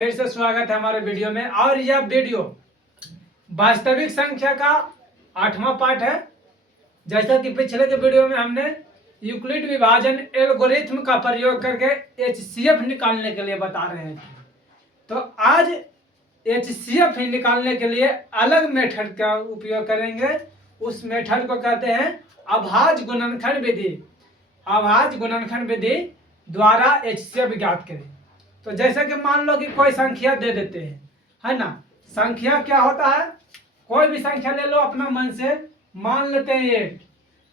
फिर से स्वागत है हमारे वीडियो में। और यह वीडियो वास्तविक संख्या का 8वां पार्ट है। जैसा कि पिछले के वीडियो में हमने यूक्लिड विभाजन एल्गोरिथम का प्रयोग करके एचसीएफ निकालने के लिए बता रहे थे। तो आज एचसीएफ निकालने के लिए अलग मेथड का उपयोग करेंगे। उस मेथड को कहते हैं अभाज्य गुणनखंड विधि। अभाज्य गुणनखंड विधि द्वारा एचसीएफ ज्ञात करें। तो जैसे कि मान लो कि कोई संख्या दे देते हैं, है ना। संख्या क्या होता है, कोई भी संख्या ले लो अपना मन से, मान लेते हैं 8।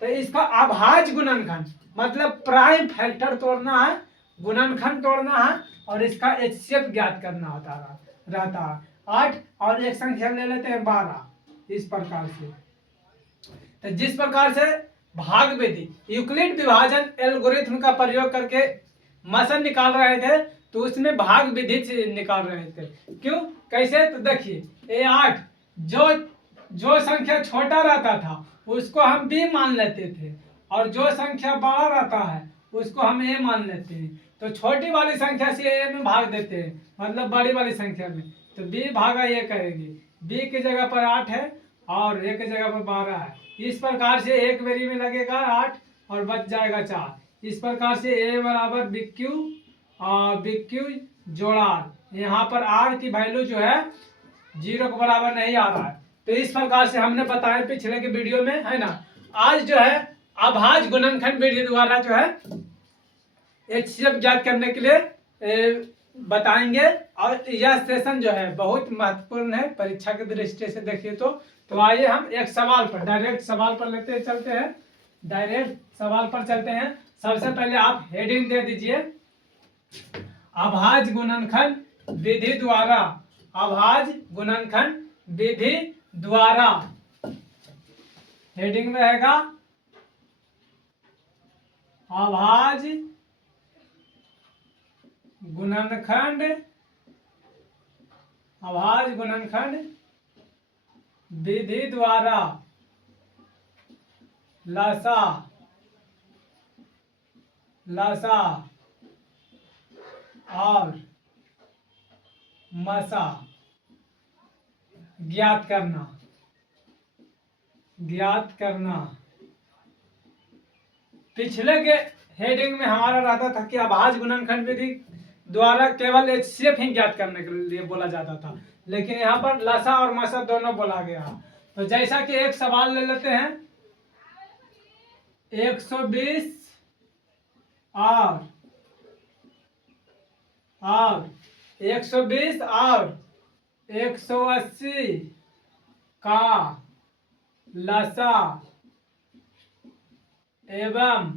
तो इसका अभाज्य गुणनखंड मतलब प्राइम फैक्टर तोड़ना है, गुणनखंड तोड़ना है और इसका एचसीएफ ज्ञात करना रहता है 8। और एक संख्या ले लेते हैं 12। इस प्रकार से तो जिस प्रकार से भाग विधि यूक्लिड विभाजन एल्गोरिथम का प्रयोग करके मसन निकाल रहे थे, तो उसमें भाग विधि से निकाल रहे थे। क्यों, कैसे, तो देखिए A8 जो संख्या छोटा रहता था उसको हम B मान लेते थे, और जो संख्या बड़ा रहता है उसको हम A मान लेते हैं। तो छोटी वाली संख्या से A में भाग देते हैं, मतलब बड़ी वाली संख्या में, तो B भागा A करेंगे। B की जगह पर 8 है और A की जगह पर 12 है। इस प्रकार से एक बेरी में लगेगा 8 और बच जाएगा 4। इस प्रकार से A बराबर BQ जोड़ R। यहाँ पर R की वैल्यू जो है 0 के बराबर नहीं आ रहा है। तो इस प्रकार से हमने बताया पिछले के वीडियो में, है ना। आज जो है अभाज्य गुणनखंड विधि द्वारा जो है एचसीएफ ज्ञात करने के लिए बताएंगे। और यह सेशन जो है बहुत महत्वपूर्ण है परीक्षा की दृष्टि से देखिए तो आइए हम एक सवाल पर डायरेक्ट सवाल पर चलते हैं। डायरेक्ट सवाल पर चलते हैं। सबसे पहले आप हेडिंग दे दीजिए अभाज्य गुणनखंड विधि द्वारा। अभाज्य गुणनखंड विधि द्वारा हेडिंग में रहेगा अभाज्य गुणनखंड। अभाज्य गुणनखंड विधि द्वारा लसा और मसा ज्ञात करना। पिछले के हेडिंग में हमारा रहता था कि अभाज्य गुणनखंड विधि द्वारा केवल एचसीएफ ही ज्ञात करने के लिए बोला जाता था, लेकिन यहाँ पर लसा और मसा दोनों बोला गया। तो जैसा कि एक सवाल ले लेते हैं, 120 और 120 और 180 का लसा एवं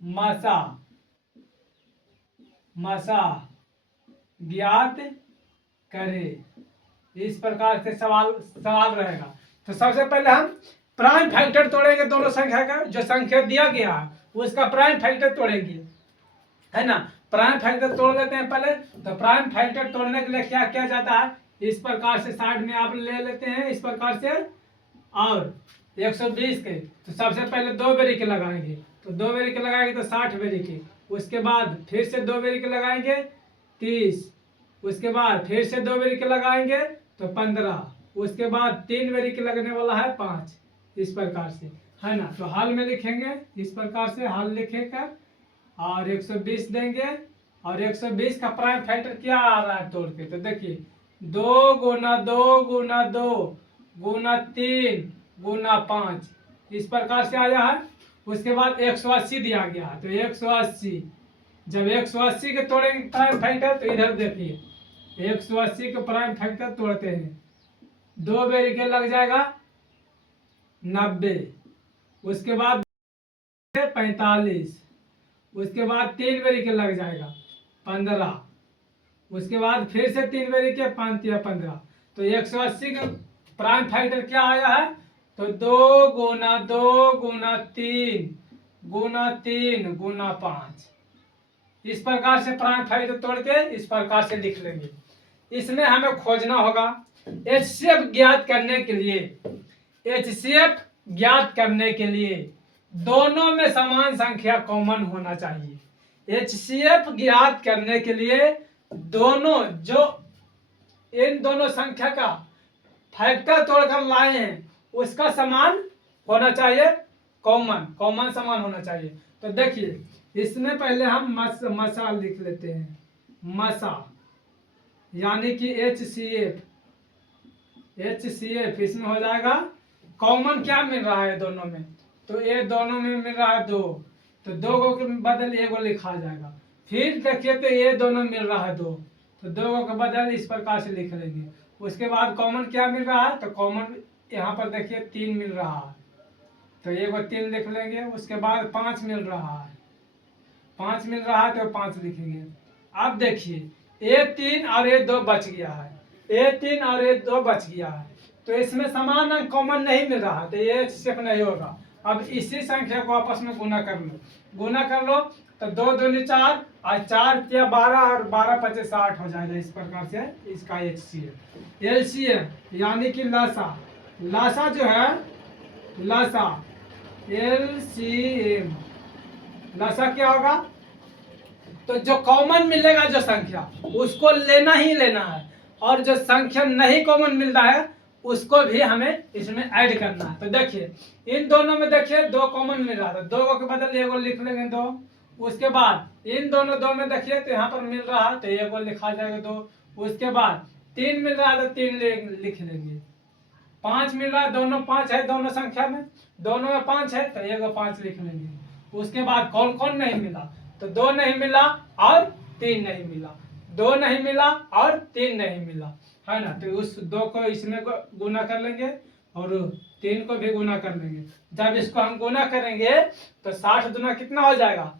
मसा ज्ञात करे। इस प्रकार से सवाल रहेगा। तो सबसे पहले हम प्राइम फैक्टर तोड़ेंगे दोनों संख्या का। जो संख्या दिया गया है उसका प्राइम फैक्टर तोड़ेंगे, है ना। प्राइम फैक्टर तोड़ लेते हैं पहले। तो प्राइम फैक्टर तोड़ने के लिए क्या किया जाता है, इस प्रकार से साइड में आप ले लेते हैं इस प्रकार से, और 120 के तो सबसे पहले 2 बेरी के लगाएंगे। तो 2 बेरी के लगाएंगे तो 60 बेरी के। उसके बाद फिर से 2 बेरी के लगाएंगे 30। उसके बाद फिर से 2 बेरी के लगाएंगे तो 15। उसके बाद 3 बेरी के लगने वाला है 5। इस प्रकार से, है ना। तो हल में लिखेंगे इस प्रकार से, हल लिखेगा और 120 देंगे। और 120 का प्राइम फैक्टर क्या आ रहा है तोड़ के, तो देखिए 2 गुना 2 गुना 2 गुना 3 गुना 5। इस प्रकार से आया है। उसके बाद 180 दिया गया है। तो 180 जब 180 के तोड़ेंगे प्राइम फैक्टर, तो इधर देखिए 180 के प्राइम फैक्टर तोड़ते हैं, 2 बेरी के लग जाएगा 90। उसके बाद 45। उसके बाद 3 बेरी के लग जाएगा 15। उसके बाद फिर से 3 बेरी के 5 या 15। तो 180 का प्राइम फैक्टर क्या आया है, तो 2 गुना 2 गुना 3 गुना 3 गुना 5। इस प्रकार से प्राइम फैक्टर तोड़ के इस प्रकार से लिख लेंगे। इसमें हमें खोजना होगा एचसीएफ ज्ञात करने के लिए दोनों में समान संख्या कॉमन होना चाहिए। एचसीएफ ज्ञात करने के लिए दोनों जो इन दोनों संख्या का फैक्टर तोड़कर लाए हैं उसका समान होना चाहिए, कॉमन कॉमन समान होना चाहिए। तो देखिए इसमें पहले हम मसा लिख लेते हैं, मसा यानी कि HCF इसमें हो जाएगा। कॉमन क्या मिल रहा है दोनों में, तो ये दोनों में मिल रहा है 2, तो 2 को के बदल एगो लिखा जाएगा। फिर देखिए तो ये दोनों मिल रहा है 2, तो 2 को के बदल इस प्रकार से लिख लेंगे। उसके बाद कॉमन क्या मिल रहा है, तो कॉमन यहाँ पर देखिए 3 मिल रहा है, तो ये को 3 लिख लेंगे। उसके बाद 5 मिल रहा है, 5 मिल रहा है तो 5 लिखेंगे। अब देखिए ये 3 और ये 2 बच गया है, ये 3 और ये 2 बच गया है, तो इसमें समान अंक कॉमन नहीं मिल रहा, तो ये HCF नहीं होगा। अब इसी संख्या को आपस में गुना कर लो, गुना कर लो तो 2 दूनी 4 और 4 या 12 और 12 25 60 हो जाएगा। इस प्रकार से इसका HCF। LCM यानी कि लासा, लासा जो है लासा LCM, लासा क्या होगा, तो जो कॉमन मिलेगा जो संख्या उसको लेना ही लेना है, और जो संख्या नहीं कॉमन मिलता है उसको भी हमें इसमें ऐड करना है। तो देखिए इन दोनों में देखिए 2 कॉमन मिल रहा था, 2 के बदले एगो लिख लेंगे 2। उसके बाद इन दोनों 2 में देखिए तो यहाँ पर मिल रहा है तो एगो लिखा जाएगा 2। उसके बाद 3 मिल रहा है तो 3 लिख लेंगे। 5 मिल रहा है, दोनों 5 है, दोनों संख्या में दोनों में 5 है तो एगो 5 लिख लेंगे। उसके बाद कौन कौन नहीं मिला, तो 2 नहीं मिला और 3 नहीं मिला, 2 नहीं मिला और 3 नहीं मिला, है ना। तो उस 2 को इसमें गुना कर लेंगे और 3 को भी गुना कर लेंगे। जब इसको हम गुना करेंगे तो 60 दुना कितना हो जाएगा,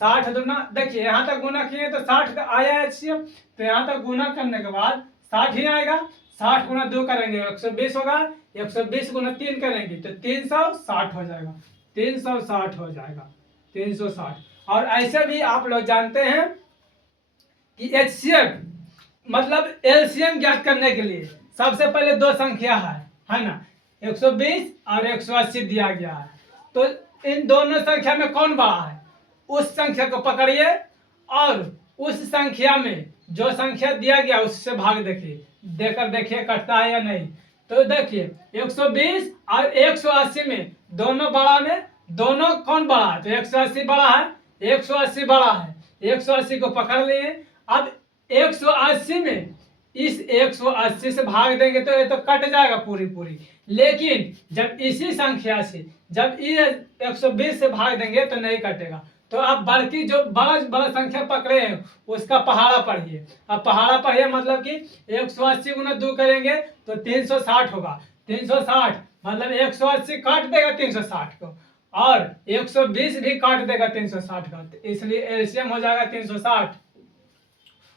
60 दुना देखिए यहाँ तक गुना किए तो 60 आया HCF, तो यहाँ तक गुना करने के बाद 60 ही आएगा। 60 गुना 2 करेंगे 120 होगा, 120 गुना 3 करेंगे तो 360 हो जाएगा, 360 हो जाएगा, 360। और ऐसे भी आप लोग जानते हैं कि HCF मतलब LCM ज्ञात करने के लिए सबसे पहले 2 संख्या है ना, 120 और 180 दिया गया है। तो इन दोनों संख्या में कौन बड़ा है, उस संख्या को पकड़िए और उस संख्या में जो संख्या दिया गया उससे भाग देखिए, देकर देखिए कटता है या नहीं। तो देखिए 120 और 180 में दोनों बड़ा में दोनों कौन बड़ा है, तो 180 बड़ा है, 180 बड़ा है, 180 को पकड़ लिए। अब 180 में इस 180 से भाग देंगे तो ये तो कट जाएगा पूरी पूरी, लेकिन जब इसी संख्या से जब ये 120 से भाग देंगे तो नहीं कटेगा। तो आप बड़की जो बड़ा बड़ा संख्या पकड़े हैं उसका पहाड़ा पढ़िए। अब पहाड़ा पढ़िए मतलब कि 180 गुना 2 करेंगे तो 360 होगा, 360 मतलब 180 काट देगा 360 को और 120 भी काट देगा 360 का, इसलिए एलसीएम हो जाएगा 360।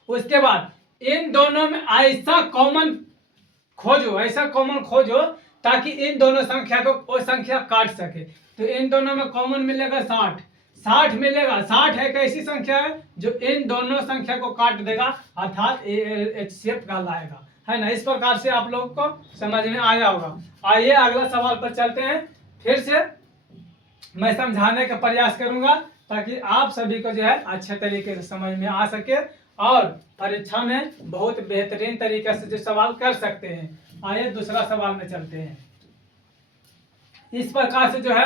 उसके बाद इन दोनों में ऐसा कॉमन खोजो, ऐसा कॉमन खोजो ताकि इन दोनों संख्या को वो संख्या काट सके। तो इन दोनों में कॉमन मिलेगा 60, 60 मिलेगा। 60 एक ऐसी संख्या है जो इन दोनों संख्या को काट देगा, अर्थात HCF कहलाएगा, है ना। इस प्रकार से आप लोग को समझ में आया होगा। आइए अगला सवाल पर चलते हैं। फिर से मैं समझाने का प्रयास करूंगा ताकि आप सभी को जो है अच्छे तरीके से समझ में आ सके और परीक्षा में बहुत बेहतरीन तरीके से जो सवाल कर सकते हैं। आइए दूसरा सवाल में चलते हैं। इस प्रकार से जो है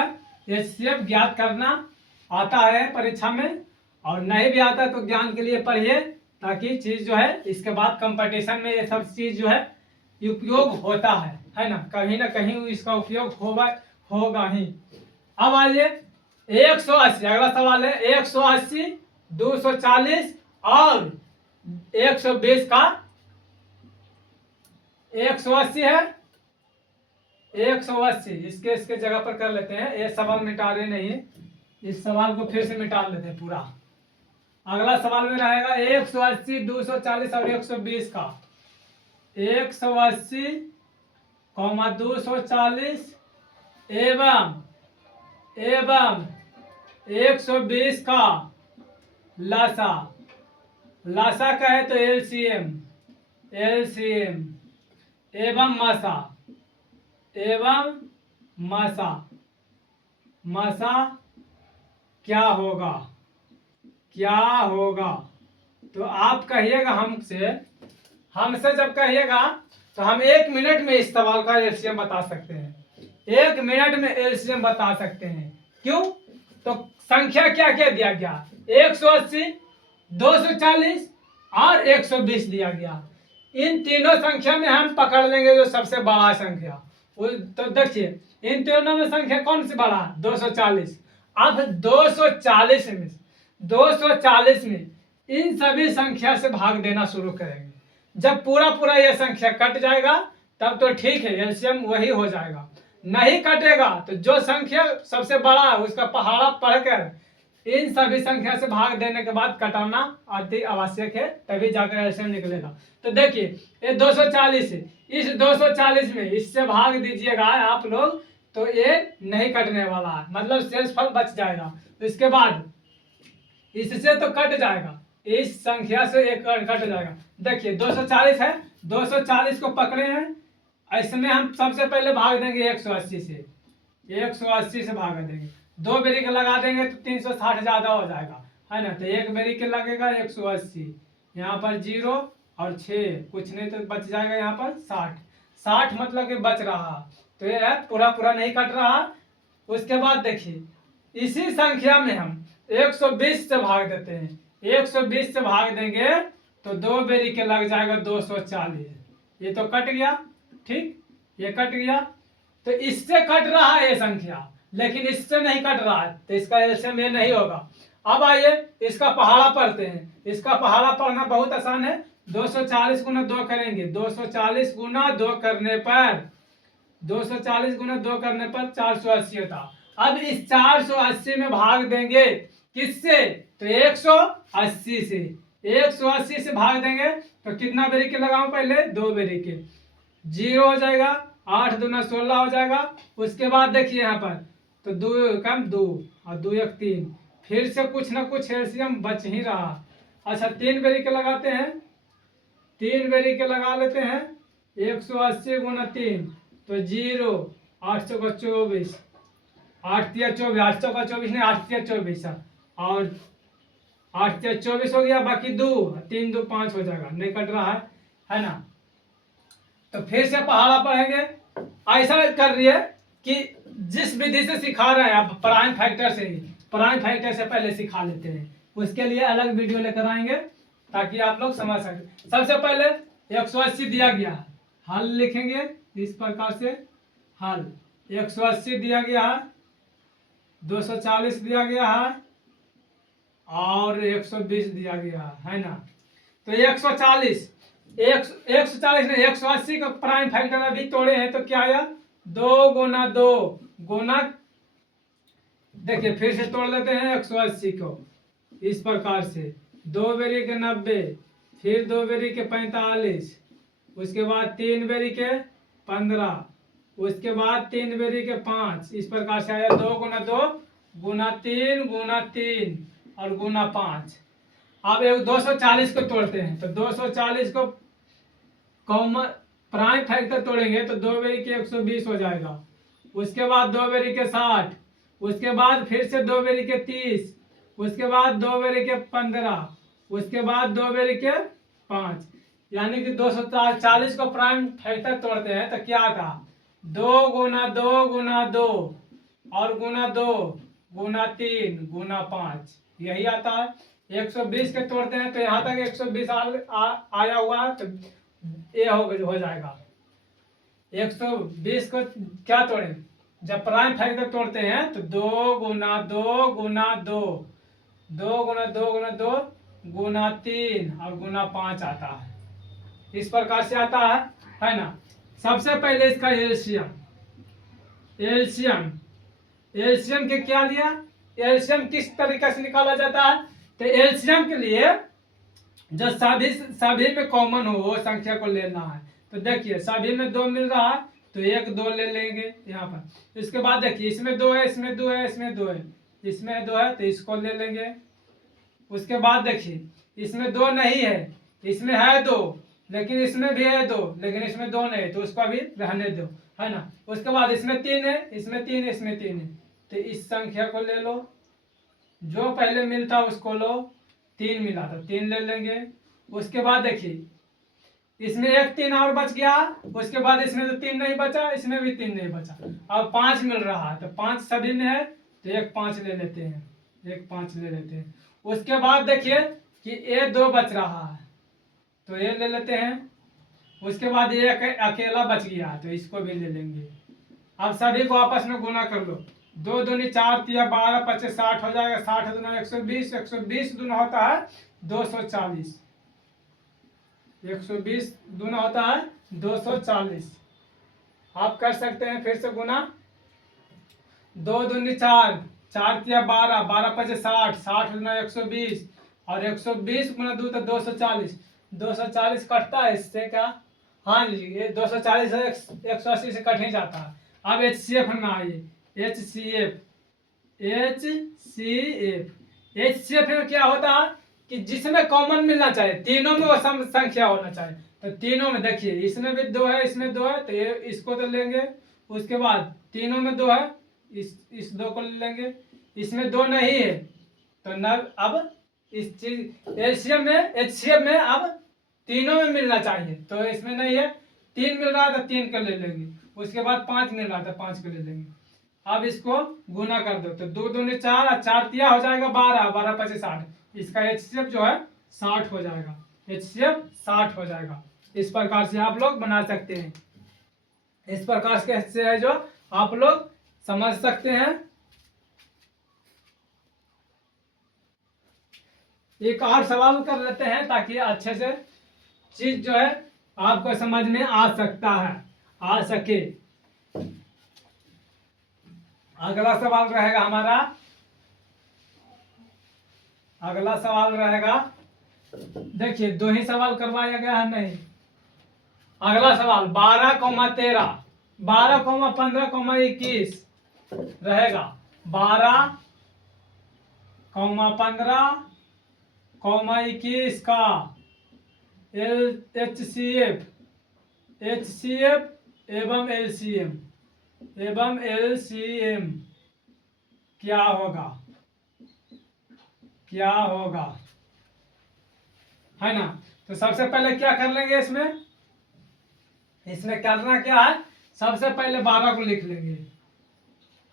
HCF ज्ञात करना आता है परीक्षा में, और नहीं भी आता तो ज्ञान के लिए पढ़िए ताकि चीज जो है इसके बाद कंपटीशन में ये सब चीज जो है उपयोग होता है ना, कहीं ना कहीं इसका उपयोग होगा ही। अब आइए 180, अगला सवाल है 180, 240 और 120 का 180 है, 180 इसके जगह पर कर लेते हैं। ये सवाल मिटा रहे नहीं, इस सवाल को फिर से मिटा लेते हैं पूरा। अगला सवाल में रहेगा 180, 240 और 120 का 180, 240 एवं 120 का लासा, लासा का है तो LCM एवं मासा क्या होगा, तो आप कहिएगा हमसे जब कहिएगा तो हम 1 मिनट में इस सवाल का एलसीएम बता सकते हैं। 1 मिनट में एलसीएम बता सकते हैं। क्यों? तो संख्या क्या क्या दिया गया, 180, 240 और 120 दिया गया। इन तीनों संख्या में हम पकड़ लेंगे जो सबसे बड़ा संख्या। तो देखिए इन तीनों में संख्या कौन सी बड़ा, 240। अब 240 में इन सभी संख्या से भाग देना शुरू करेंगे। जब पूरा पूरा यह संख्या कट जाएगा तब तो ठीक है, एलसीएम वही हो जाएगा। नहीं कटेगा तो जो संख्या सबसे बड़ा है उसका पहाड़ा पढ़कर इन सभी संख्या से भाग देने के बाद कटाना अति आवश्यक है, तभी जाकर एलसीएम निकलेगा। तो देखिए ये 240 है, इस 240 में इससे भाग दीजिएगा आप लोग तो ये नहीं कटने वाला है, मतलब शेषफल बच जाएगा। तो इसके बाद इससे तो कट जाएगा, इस संख्या से एक कट जाएगा। देखिए 240 है, 240 को पकड़े हैं, इसमें हम सबसे पहले भाग देंगे 180 से, 180 से भाग देंगे, 2 बेरी के लगा देंगे तो 360 ज्यादा हो जाएगा, है ना। तो 1 बेरी के लगेगा 180, यहाँ पर 0 और 6 कुछ नहीं तो बच जाएगा यहाँ पर 60 मतलब कि बच रहा। तो ये है पूरा पूरा नहीं कट रहा। उसके बाद देखिए इसी संख्या में हम 120 से भाग देते हैं, 120 से भाग देंगे तो 2 बेरी के लग जाएगा 240, ये तो कट गया, ठीक, ये कट गया। तो इससे कट रहा है ये संख्या, लेकिन इससे नहीं कट रहा है, तो इसका एलसीएम ये नहीं होगा। अब आइए इसका पहाड़ा पढ़ते हैं। इसका पहाड़ा पढ़ना बहुत आसान है। 240 गुना 2 करेंगे, 240 गुना 2 करने पर 240 गुना 2 करने पर 480 होता। अब इस 480 में भाग देंगे किससे, तो 180 से, 180 से भाग देंगे तो कितना बेरी के लगाऊं, पहले 2 बेरी के, 0 हो जाएगा, 8 दूना 16 हो जाएगा। उसके बाद देखिए यहाँ पर तो 2 कम 2 और 2 1 3, फिर से कुछ ना कुछ एलसीएम बच ही रहा। अच्छा 3 बेरी के लगाते हैं, 3 बेरी के लगा लेते हैं, 180 गुना 3 तो 0, 8 चौका 24, 8 तिया 24, 8 चौका 24 नहीं 8 तिया 24 और 8 तिया 24 हो गया, बाकी 2, 3 2 5 हो जाएगा, नहीं कट रहा है ना। तो फिर से पहाड़ा पढ़ेंगे। ऐसा कर रही है कि जिस विधि से सिखा रहे हैं आप प्राइम फैक्टर से ही, प्राइम फैक्टर से पहले सिखा लेते हैं, उसके लिए अलग वीडियो लेकर आएंगे ताकि आप लोग समझ सकें। सबसे पहले 180 दिया गया है, हल लिखेंगे इस प्रकार से, हल 180 दिया गया है, 240 दिया गया है और 120 दिया गया है ना। तो 140 ने 180 का प्राइम फैक्टर अभी तोड़े हैं तो क्या आया, 2 गुना 2 गुना, देखिए फिर से तोड़ लेते हैं 180 को इस प्रकार से, 2 बेरी के 90, फिर 2 बेरी के 45, उसके बाद 3 बेरी के 15, उसके बाद 3 बेरी के 5, इस प्रकार से आया 2 गुना 2 गुना 3 गुना 3 और गुना 5। अब एक 240 को तोड़ते हैं तो 240 को कॉमन प्राइम फैक्टर तोड़ेंगे तो 2 बेरी के 120 हो जाएगा, उसके बाद 2 बेरी के 60, उसके बाद फिर से 2 बेरी के 30, उसके बाद 2 बेरी के 15, उसके बाद 2 बेरी के 5, यानी कि 240 को प्राइम फैक्टर तोड़ते हैं तो क्या आता, 2 गुना 2 गुना 2 और गुना 2 गुना 3 गुना 5, यही आता है। 120 के तोड़ते हैं तो यहाँ तक 120 आया हुआ है तो ये हो जाएगा। 120 को क्या तोड़े, जब प्राइम फैक्टर तोड़ते हैं तो 2 गुना 2 गुना 2, 2 गुना 2 गुना 2 गुना 3 और गुना 5 आता है, इस प्रकार से आता है ना। सबसे पहले इसका एलसीएम, एलसीएम के क्या लिया, एलसीएम किस तरीके से निकाला जाता है, तो एलसीएम के लिए जो सभी में कॉमन हो वो संख्या को लेना है। तो देखिए सभी में 2 मिल रहा है तो 1 2 ले लेंगे यहाँ पर। इसके बाद देखिए इसमें 2 है, इसमें 2 है, इसमें 2 है, इसमें 2 है तो इसको ले लेंगे। उसके बाद देखिए इसमें 2 नहीं है, इसमें है 2, लेकिन इसमें भी है 2, लेकिन इसमें 2 नहीं तो उसको भी रहने दो, है ना। उसके बाद इसमें 3 है, इसमें 3 है, इसमें 3 है, तो इस संख्या को ले लो, जो पहले मिलता उसको लो, 3 मिला तो 3 ले लेंगे। उसके बाद देखिए इसमें एक 3 और बच गया, उसके बाद इसमें तो 3 नहीं बचा, इसमें भी 3 नहीं बचा, अब 5 मिल रहा है तो 5 सभी में है तो एक 5 ले लेते हैं, एक 5 ले लेते हैं। उसके बाद देखिए कि ये 2 बच रहा है तो ये ले लेते हैं। उसके बाद ये अकेला बच गया तो इसको भी ले लेंगे। अब सभी को आपस में गुना कर लो, 2 दूनी 4 तिया 12 25 60 हो जाएगा, 60 दूना 120, 120 दूना होता है 240, 120 दूना होता है 240। आप कर सकते हैं फिर से गुना, 2 दूनी 4, 4 तिया 12, 12 25 60, 60 दूना 120 और 120 गुना 2 तो 240, 240 कटता है इससे क्या, हाँ जी ये 240 से 180 से कट ही जाता है। अब HCF में आइए, HCF, HCF में क्या होता है कि जिसमें कॉमन मिलना चाहिए, तीनों में वो संख्या होना चाहिए, तो तीनों में देखिए इसमें भी 2 है, इसमें 2 है तो ये इसको तो लेंगे। उसके बाद तीनों में 2 है, इस 2 को ले लेंगे। इसमें 2 नहीं है तो न, अब इस चीज HCF में अब तीनों में मिलना चाहिए तो इसमें नहीं है, 3 मिल रहा है तो 3 का ले लेंगे। उसके बाद 5 मिल रहा था 5 को ले लेंगे। अब इसको गुना कर दो तो 2 दूनी 4 और 4 तिया हो जाएगा 12, 12 25 60, इसका HCF जो है 60 हो जाएगा, HCF 60 हो जाएगा। इस प्रकार से आप लोग बना सकते हैं, इस प्रकार से है जो आप लोग समझ सकते हैं। एक और सवाल कर लेते हैं ताकि अच्छे से चीज जो है आपको समझ में आ सकता है, आ सके। अगला सवाल रहेगा हमारा, अगला सवाल रहेगा, देखिए 2 ही सवाल करवाया गया है नहीं। अगला सवाल 12,13, 12,15,21 रहेगा, 12,15,21 का HCF एवं LCM क्या होगा, क्या होगा, है ना। तो सबसे पहले क्या कर लेंगे, इसमें करना क्या है, सबसे पहले 12 को लिख लेंगे,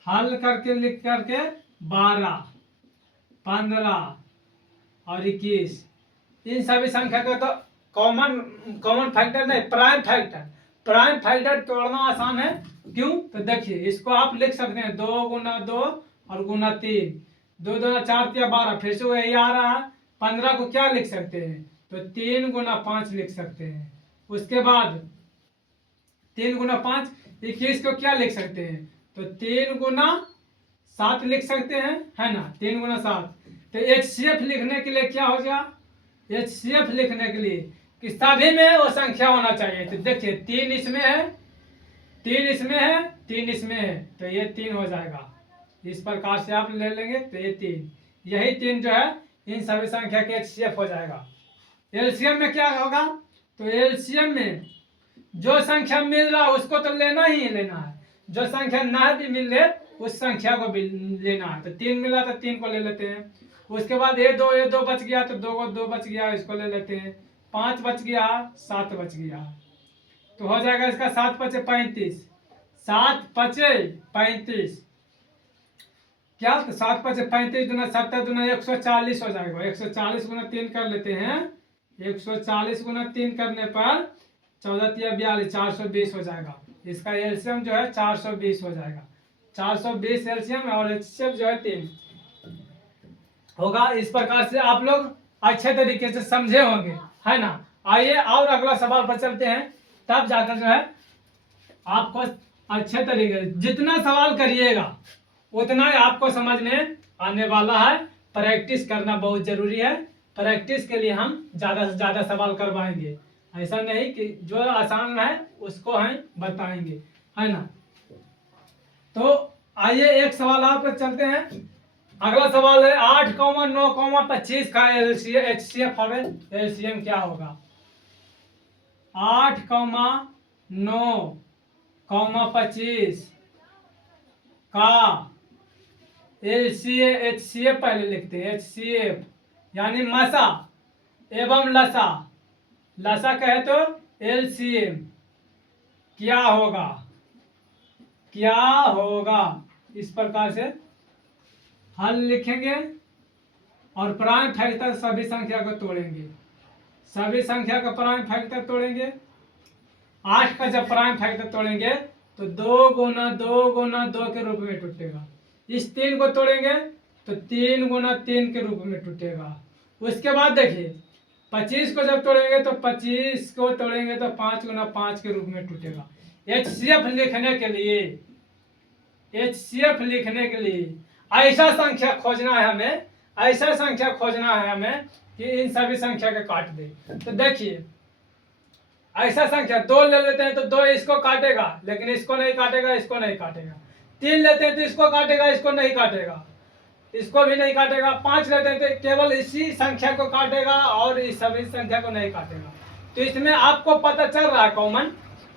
हल करके लिख करके 12, 15 और 21, इन सभी संख्या को तो कॉमन फैक्टर नहीं, प्राइम फैक्टर तोड़ना आसान है। क्यों, तो देखिए इसको आप लिख सकते हैं 2 गुना 2 और गुना 3, 2 दूना 4 तिया 12, फिर से वही आ रहा है। 15 को क्या लिख सकते हैं, तो 3 गुना 5 लिख सकते हैं। उसके बाद 3 गुना 5 21 को क्या लिख सकते हैं, तो 3 गुना 7 लिख सकते हैं, है ना, 3 गुना 7। तो HCF लिखने के लिए क्या हो गया, HCF लिखने के लिए कि सभी में वो संख्या होना चाहिए। तो देखिए 3 इसमें है, 3 इसमें है, 3 इसमें है तो ये 3 हो जाएगा। इस प्रकार से आप ले लेंगे तो ये 3, यही 3 जो है इन सभी संख्या के HCF हो जाएगा। LCM में क्या होगा, तो LCM में जो संख्या मिल रहा है उसको तो लेना ही लेना है, जो संख्या ना भी मिले उस संख्या को भी लेना है। तो 3 मिला तो 3 को ले लेते हैं। उसके बाद ये 2 बच गया तो 2 बच गया, इसको ले लेते हैं। 5 बच गया, 7 बच गया तो हो जाएगा इसका 7 पचे 35, 7 पचे 35 क्या, तो 7 पचे 35 दूना 7 दूना 140 हो जाएगा। 140 गुना 3 कर लेते हैं, 140 गुना 3 करने पर 14 तिया 42, 420 हो जाएगा। इसका एलसीएम जो है 420 हो जाएगा, 420 एलसीएम और एचसीएफ जो है 3 होगा। इस प्रकार से आप लोग अच्छे तरीके से समझे होंगे, है ना। आइए और अगला सवाल पर चलते हैं, तब जाकर जो है आपको अच्छे तरीके से जितना सवाल करिएगा उतना ही आपको समझ में आने वाला है। प्रैक्टिस करना बहुत जरूरी है, प्रैक्टिस के लिए हम ज़्यादा से ज़्यादा सवाल करवाएंगे, ऐसा नहीं कि जो आसान है उसको हम बताएंगे, है ना। तो आइए एक सवाल आप चलते हैं। अगला सवाल है 8,9,25 का एचसीएफ है, एलसीएम क्या होगा। 8,9,25 का एचसीएफ पहले लिखते हैं, एचसीएफ यानी मसा एवं लसा, लसा कहे तो एलसीएम क्या होगा, क्या होगा, इस प्रकार से हल लिखेंगे और प्राइम फैक्टर सभी संख्या को तोड़ेंगे, सभी संख्या का प्राइम फैक्टर तोड़ेंगे। 8 का जब प्राइम फैक्टर तोड़ेंगे तो 2 गुना 2 गुना 2 के रूप में टूटेगा। इस 3 को तोड़ेंगे तो 3 गुना 3 के रूप में टूटेगा। उसके बाद देखिए 25 को जब तोड़ेंगे तो 25 को तोड़ेंगे तो 5 गुना 5 के रूप में टूटेगा। HCF लिखने के लिए, HCF लिखने के लिए ऐसा संख्या खोजना है हमें, ऐसा संख्या खोजना है हमें कि इन सभी संख्या के काट दे। तो देखिए ऐसा संख्या 2 ले लेते हैं तो 2 इसको काटेगा लेकिन इसको नहीं काटेगा, इसको नहीं काटेगा। 3 लेते हैं तो इसको काटेगा, इसको नहीं काटेगा, इसको भी नहीं काटेगा। 5 लेते हैं तो केवल इसी संख्या को काटेगा और इस सभी संख्या को नहीं काटेगा। तो इसमें आपको पता चल रहा है कॉमन,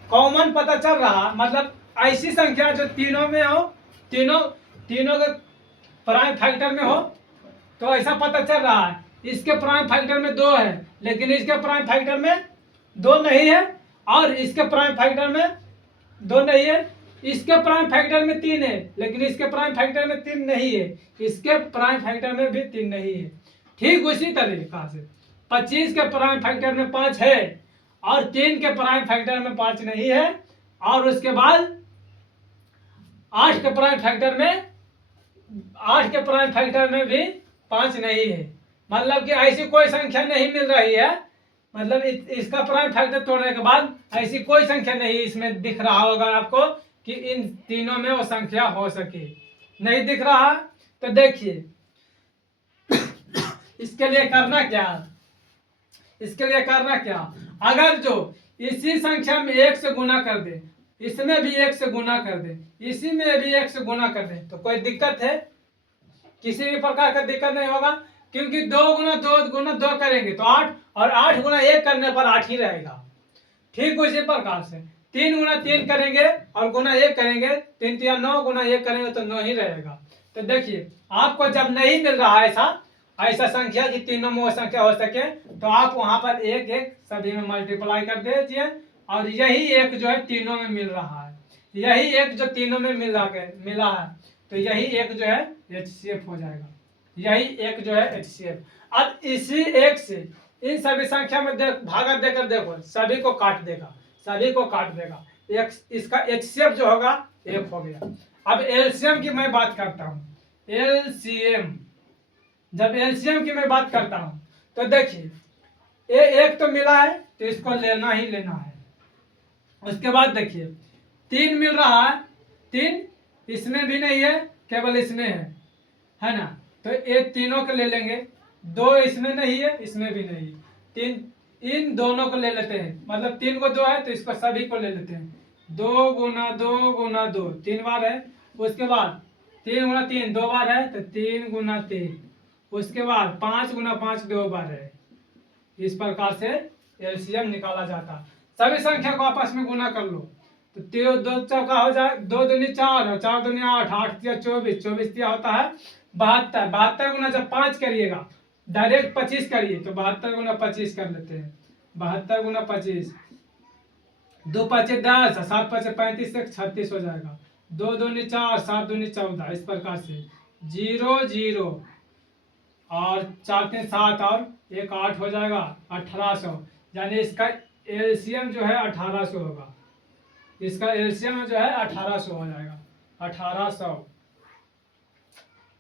कॉमन पता चल रहा, मतलब ऐसी संख्या जो तीनों में हो, तीनों के प्राइम फैक्टर में हो, तो ऐसा पता चल रहा है। इसके प्राइम फैक्टर में 2 है लेकिन इसके प्राइम फैक्टर में 2 नहीं है, और इसके प्राइम फैक्टर में 2 नहीं है, इसके प्राइम फैक्टर में 3 है लेकिन इसके प्राइम फैक्टर में 3 नहीं है, इसके प्राइम फैक्टर में भी 3 नहीं है। ठीक उसी तरीका से 25 के प्राइम फैक्टर में 5 है और 3 के प्राइम फैक्टर में 5 नहीं है, और उसके बाद 8 के प्राइम फैक्टर में, 8 के प्राइम फैक्टर में भी 5 नहीं है। मतलब कि ऐसी कोई संख्या नहीं मिल रही है, मतलब इसका प्राइम फैक्टर तोड़ने के बाद ऐसी कोई संख्या नहीं इसमें दिख रहा होगा आपको कि इन तीनों में वो संख्या हो सके, नहीं दिख रहा। तो देखिए इसके लिए करना क्या, इसके लिए करना क्या, अगर जो इसी संख्या में 1 से गुना कर दे, इसमें भी 1 से गुना कर दे, इसी में भी 1 से गुना कर दे, तो कोई दिक्कत है? किसी भी प्रकार का दिक्कत नहीं होगा, क्योंकि 2 गुना 2 गुना 2 करेंगे तो 8, और 8 गुना 1 करने पर 8 ही रहेगा। ठीक उसी प्रकार से 3 गुना 3 करेंगे और गुना 1 करेंगे, 3 3 9 गुना 1 करेंगे तो 9 ही रहेगा। तो देखिए आपको जब नहीं मिल रहा है ऐसा संख्या कि तीनों में वो संख्या हो सके, तो आप वहां पर 1 1 सभी में मल्टीप्लाई कर दीजिए, और यही 1 जो है तीनों में मिल रहा है, यही 1 जो तीनों में मिला है, तो यही 1 जो है HCF हो जाएगा, यही 1 जो है HCF। अब इसी 1 से इन सभी संख्या में भागा देकर देखो, सभी को काट देगा, सभी को काट देगा, एक इसका HCF जो होगा 1 हो गया। अब LCM की मैं बात करता हूँ, LCM, जब LCM की मैं बात करता हूँ तो देखिए ये 1 तो मिला है तो इसको लेना ही लेना है। उसके बाद देखिए 3 मिल रहा है, 3 इसमें भी नहीं है, केवल इसमें है ना, तो ये तीनों को ले लेंगे। 2 इसमें नहीं है, इसमें भी नहीं, 3 इन दोनों को ले लेते हैं, मतलब 3 को 2 है तो इसको सभी को ले लेते हैं। 2 गुना 2 गुना 2 3 बार है, उसके बाद 3 गुना 3 2 बार है तो 3 गुना 3, उसके बाद 5 गुना 5 2 बार है। इस प्रकार से LCM निकाला जाता। सभी संख्या को आपस में गुना कर लो तो 2 चौका हो जाए, 2 दूनी 4, 4 दूनी 8, 8 तिया 24, 24 तिया होता है 72, 72 गुना जब 5 करिएगा डायरेक्ट 25 करिए तो 72 गुना 25 कर लेते हैं, 72 गुना 25, 2 5 10, 7 5 35, 36 हो जाएगा, 2 दूनी 4, 7 दूनी 14, इस प्रकार से 0 0 और 4 3 7 और 1 8 हो जाएगा 1800, यानी इसका LCM जो है 1800 होगा, इसका LCM जो है 1800 हो जाएगा, 1800।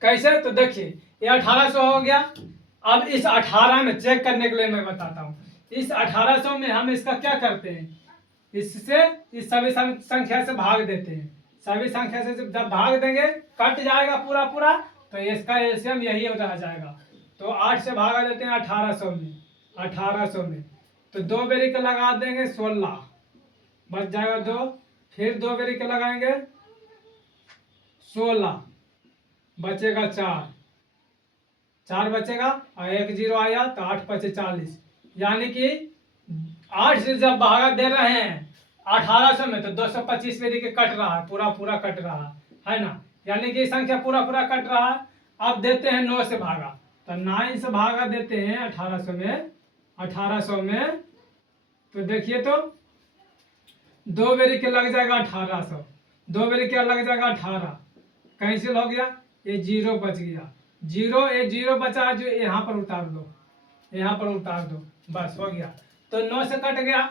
कैसे? तो देखिए ये 1800 हो गया। अब इस 18 में चेक करने के लिए मैं बताता हूँ, इस 1800 में हम इसका क्या करते हैं, इससे इस सभी संख्या से भाग देते हैं, सभी संख्या से जब भाग देंगे कट जाएगा पूरा पूरा, तो इसका LCM यही रह जाएगा। तो 8 से भागा देते हैं 1800 में, 1800 में तो 2 बेरी का लगा देंगे 16, बच जाएगा 2, फिर 2 बेरी का लगाएंगे 16, बचेगा 4, 4 बचेगा और 1 0 आया तो 8 5 40, यानी कि 8 से जब भागा दे रहे हैं 1800 में तो 225 बेरी के कट रहा है, पूरा पूरा कट रहा है ना, यानी कि संख्या पूरा पूरा कट रहा है। अब देते हैं 9 से भागा, तो 9 से भागा देते हैं 1800 में तो देखिए तो 2 बेरी के लग जाएगा 1800, 2 बेरी क्या लग जाएगा 18, कैंसिल हो गया, ये 0 बच गया, 0 ये 0 बचा जो यहाँ पर उतार दो, यहाँ पर उतार दो, बस हो गया। तो 9 से कट गया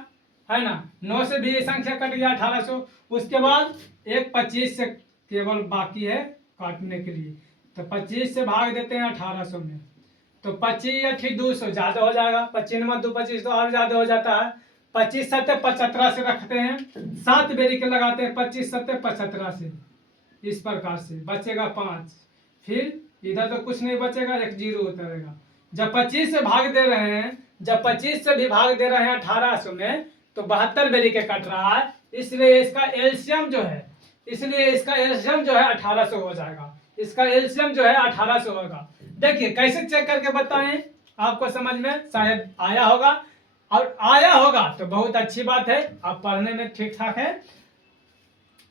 है ना, 9 से भी ये संख्या कट गया 1800। उसके बाद एक 25 से केवल बाकी है काटने के लिए, तो 25 से भाग देते हैं 1800 में, तो 25 या ठीक 200 ज्यादा हो जाएगा, 25 में 2 25 तो और ज्यादा हो जाता है। 25 सत्ते 75 से रखते हैं, 7 बेरी के लगाते हैं, 25 सत्ते 75 से, इस प्रकार से बचेगा 5, फिर इधर तो कुछ नहीं बचेगा, एक 0 उतरेगा। जब 25 से भाग दे रहे हैं, जब 25 से भी भाग दे रहे हैं 1800 में, तो 72 बेरी के कट रहा है, इसलिए इसका एलसीएम जो है, इसलिए इसका एलसीएम जो है 1800 हो जाएगा, इसका एलसीएम जो है 1800 होगा। देखिए कैसे चेक करके बताएं, आपको समझ में शायद आया होगा, और आया होगा तो बहुत अच्छी बात है, आप पढ़ने में ठीक ठाक है।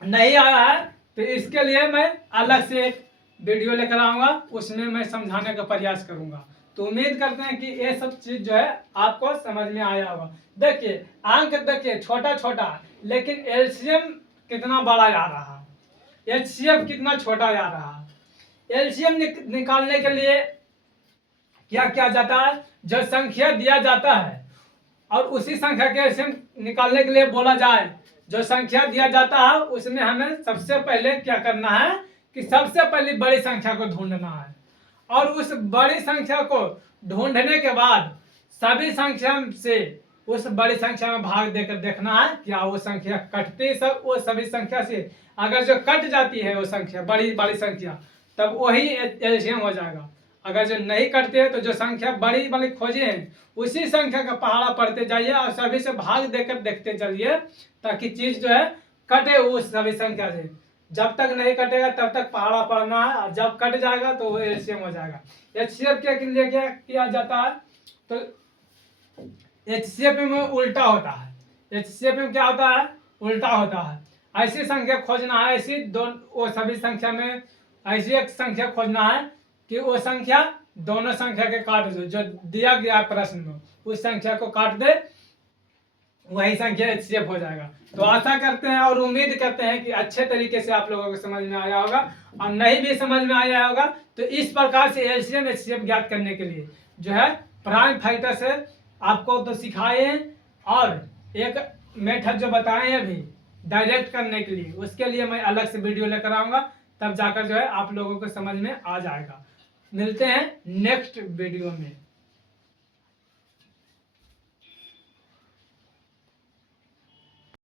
नहीं आया है तो इसके लिए मैं अलग से एक वीडियो लेकर आऊंगा, उसमें मैं समझाने का प्रयास करूंगा। तो उम्मीद करते हैं कि ये सब चीज जो है आपको समझ में आया होगा। देखिए अंक देखिए छोटा छोटा, लेकिन एलसीएम कितना बड़ा जा रहा है, एचसीएफ कितना छोटा जा रहा है। एलसीएम निकालने के लिए क्या किया जाता है, जो संख्या दिया जाता है और उसी संख्या के एलसीएम निकालने के लिए बोला जाए, जो संख्या दिया जाता है उसमें हमें सबसे पहले क्या करना है कि सबसे पहले बड़ी संख्या को ढूंढना है, और उस बड़ी संख्या को ढूंढने के बाद सभी संख्या से उस बड़ी संख्या में भाग देकर देखना है क्या वो संख्या कटती सब वो सभी संख्या से, अगर जो कट जाती है वो संख्या बड़ी बड़ी संख्या, तब वही एलसीएम हो जाएगा। अगर जो नहीं कटते हैं तो जो संख्या बड़ी बड़ी खोजे हैं उसी संख्या का पहाड़ा पढ़ते जाइए और सभी से भाग देकर देखते चलिए, ताकि चीज जो है कटे उस सभी संख्या से। जब तक नहीं कटेगा तब तक पहाड़ा पढ़ना है, और जब कट जाएगा तो वो एलसीएम हो जाएगा। एचसीएफ के लिए क्या किया जाता है, तो एचसीएफ में उल्टा होता है, एचसीएफ में क्या होता है उल्टा होता है। ऐसी संख्या खोजना है, ऐसी वो सभी संख्या में ऐसी एक संख्या खोजना है कि वो संख्या दोनों संख्या के काट दो, जो दिया गया प्रश्न में उस संख्या को काट दे, वही संख्या एचसीएफ हो जाएगा। तो आशा करते हैं और उम्मीद करते हैं कि अच्छे तरीके से आप लोगों को समझ में आया होगा, और नहीं भी समझ में आया होगा तो इस प्रकार से एलसीएम एचसीएफ ज्ञात करने के लिए जो है प्राइम फाइटर से आपको तो सिखाए हैं, और एक मेथड जो बताए हैं अभी डायरेक्ट करने के लिए, उसके लिए मैं अलग से वीडियो लेकर आऊंगा, तब जाकर जो है आप लोगों को समझ में आ जाएगा। मिलते हैं नेक्स्ट वीडियो में।